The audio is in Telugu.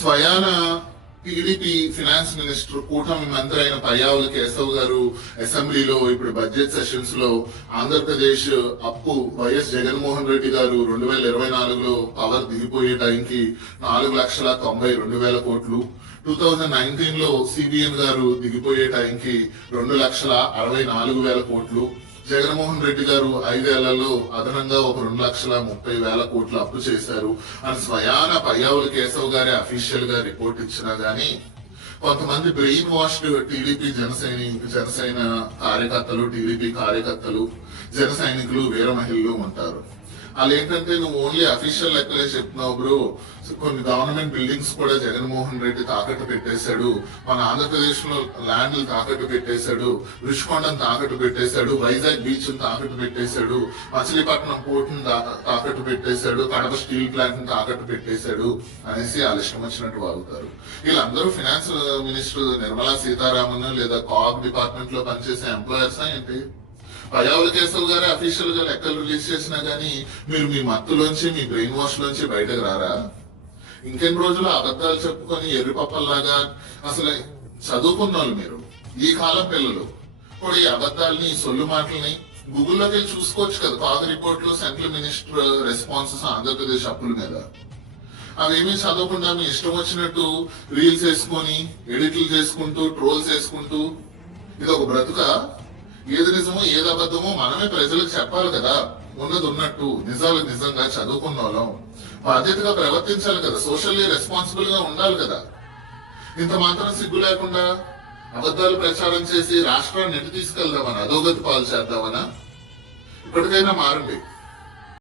స్వయాన టీడీపీ ఫినాన్స్ మినిస్టర్ కూటమి మంత్రి అయిన పయ్యావుల కేశవ్ గారు అసెంబ్లీలో ఇప్పుడు బడ్జెట్ సెషన్స్ లో ఆంధ్రప్రదేశ్ అప్పు వైఎస్ జగన్మోహన్ రెడ్డి గారు 2024లో పవర్ దిగిపోయే టైంకి 4,92,000 కోట్లు, 2019లో సిబిఎన్ గారు దిగిపోయే టైంకి 2,64,000 కోట్లు, జగన్మోహన్ రెడ్డి గారు 5 ఏళ్లలో అదనంగా ఒక 2,30,000 కోట్లు అప్పు చేశారు అని స్వయాన పయ్యావుల కేశవ్ గారి అఫీషియల్ గా రిపోర్ట్ ఇచ్చినా గానీ కొంతమంది బ్రెయిన్ వాష్డ్ టీడీపీ జనసేన కార్యకర్తలు, టీడీపీ కార్యకర్తలు, జన సైనికులు, వీర మహిళలు ఉంటారు. వాళ్ళు ఏంటంటే నువ్వు ఓన్లీ అఫీషియల్ లెక్కలే చెప్తున్నావు బ్రో, కొన్ని గవర్నమెంట్ బిల్డింగ్స్ కూడా జగన్మోహన్ రెడ్డి తాకట్టు పెట్టేశాడు, మన ఆంధ్రప్రదేశ్ లో ల్యాండ్లు తాకట్టు పెట్టేశాడు, రుషికొండను తాకట్టు పెట్టేశాడు, వైజాగ్ బీచ్ తాకట్టు పెట్టేశాడు, మచిలీపట్నం పోర్ట్ తాకట్టు పెట్టేశాడు, కడప స్టీల్ ప్లాంట్ తాకట్టు పెట్టేశాడు అనేసి వాళ్ళు ఇష్టం వచ్చినట్టు వాగుతారు. వీళ్ళందరూ ఫినాన్స్ మినిస్టర్ నిర్మలా సీతారామన్ లేదా కాగ్ డిపార్ట్మెంట్ లో పనిచేసే ఎంప్లాయర్స్ ఏంటి? పయ్యావుల కేశవ్ గారు అఫీషియల్ గా లెక్కలు రిలీజ్ చేసినా గానీ మీరు మీ మత్తులోంచి, మీ బ్రెయిన్ వాష్ లోంచి బయటకు రారా? ఇంకెన్ని రోజులు అబద్ధాలు చెప్పుకొని ఎర్రిపప్పల్లాగా అసలు చదువుకున్న వాళ్ళు మీరు, ఈ కాలం పిల్లలు ఇప్పుడు ఈ అబద్ధాలని, సొల్లు మాటలని గూగుల్లోకి వెళ్ళి చూసుకోవచ్చు కదా. కాగ్ రిపోర్ట్లు, సెంట్రల్ మినిస్టర్ రెస్పాన్సెస్ ఆంధ్రప్రదేశ్ అప్పుల మీద, అవేమీ చదవకుండా మీ ఇష్టం వచ్చినట్టు రీల్స్ వేసుకొని, ఎడిట్లు చేసుకుంటూ, ట్రోల్స్ వేసుకుంటూ ఇది ఒక బ్రతుక? ఏది నిజమో ఏది అబద్ధమో మనమే ప్రజలకు చెప్పాలి కదా. ఉన్నది ఉన్నట్టు, నిజాలు నిజంగా చదువుకున్న వాళ్ళం బాధ్యతగా ప్రవర్తించాలి కదా, సోషల్లీ రెస్పాన్సిబుల్ గా ఉండాలి కదా. ఇంత మాత్రం సిగ్గు లేకుండా అబద్ధాలు ప్రచారం చేసి రాష్ట్రాన్ని ఎటు తీసుకెళ్దామని, అధోగతి పాలు చేద్దామనా? ఇప్పటికైనా మారండి.